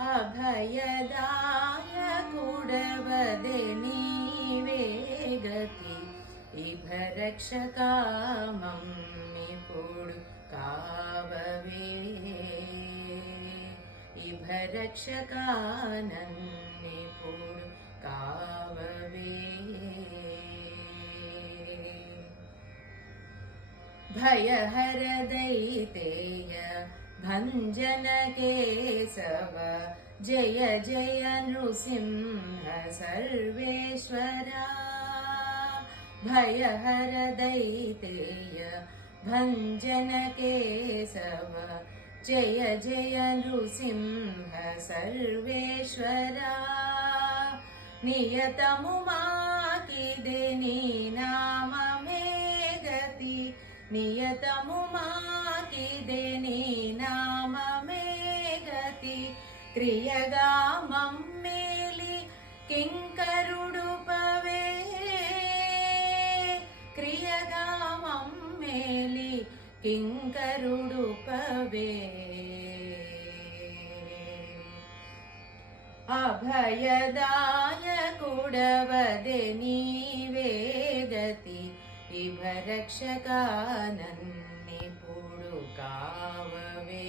అభయదాయకుడవదె నీవే గతి ఇభరక్షకా మమ్మిప్పుడు కావవే ఇభరక్షకా నన్నిప్పుడు కావవే भयहर दैतेय भञ्जन केशव जय जय नृसिंह सर्वेश्वरा भयहर दैतेय भञ्जन केशव जय जय नृसिंह सर्वेश्वरा नियतमु माकिदे नी नाममे गति नियतमु माकिदे नी नाममे गति क्रियगा मम्मेलि किंकरुडुपवे क्रियगा मम्मेलि किंकरुडुपवे अभयदायकुडवदे नीवे गति इभरक्षका नन्निपुडु काववे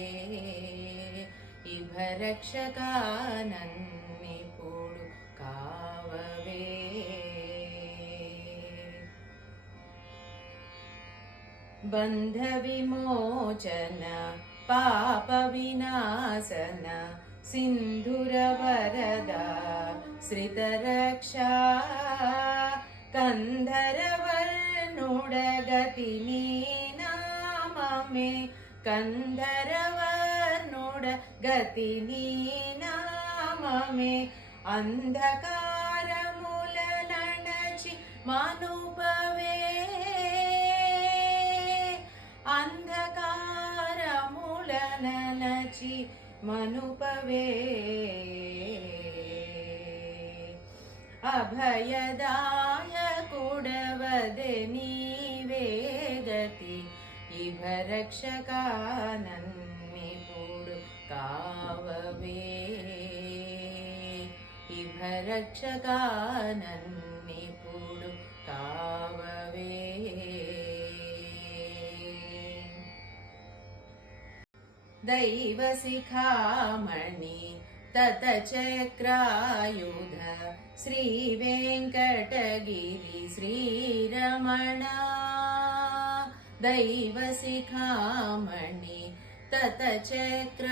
इभरक्षका नन्निपुडु काववे बन्ध विमोचन पाप विनाशन सिन्धुर वरदा श्रितरक्षा कंधरवर्णुडगति नी नाममे कंधरवर्णुडगति नी नाममे अंधकारमुलनणचि मनुपवे अंधकारमुलनणचि मनुपवे अभयदायकुडवदे नीवे गति इभरक्षका नन्निपुडु काववे इभरक्षका नन्निपुडु काववे दैवशिखामणि ततचक्रायुध श्रीवेङ्कटगिरि श्रीरमणा दैवशिखामणि ततचक्रायुध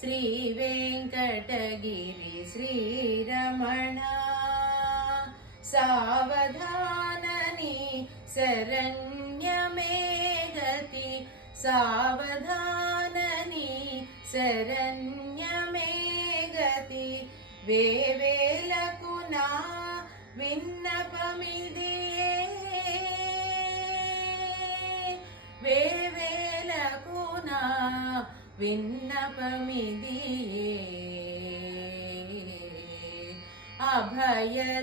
श्रीवेङ्कटगिरि श्रीरमणा सावधाननि शरण्यमे गति सावधाननि शरण्यमे गति वेवेलकु ना विन्नपमिदिये वेवेलकु ना विन्नपमिदिये अभयदायकुडवदे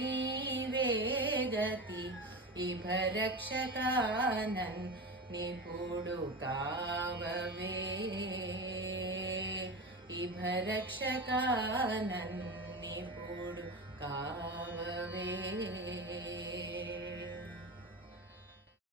नीवे गति इभरक्षका नन्निपुडु काववे इभरक्षका नन्निपुडु काववे।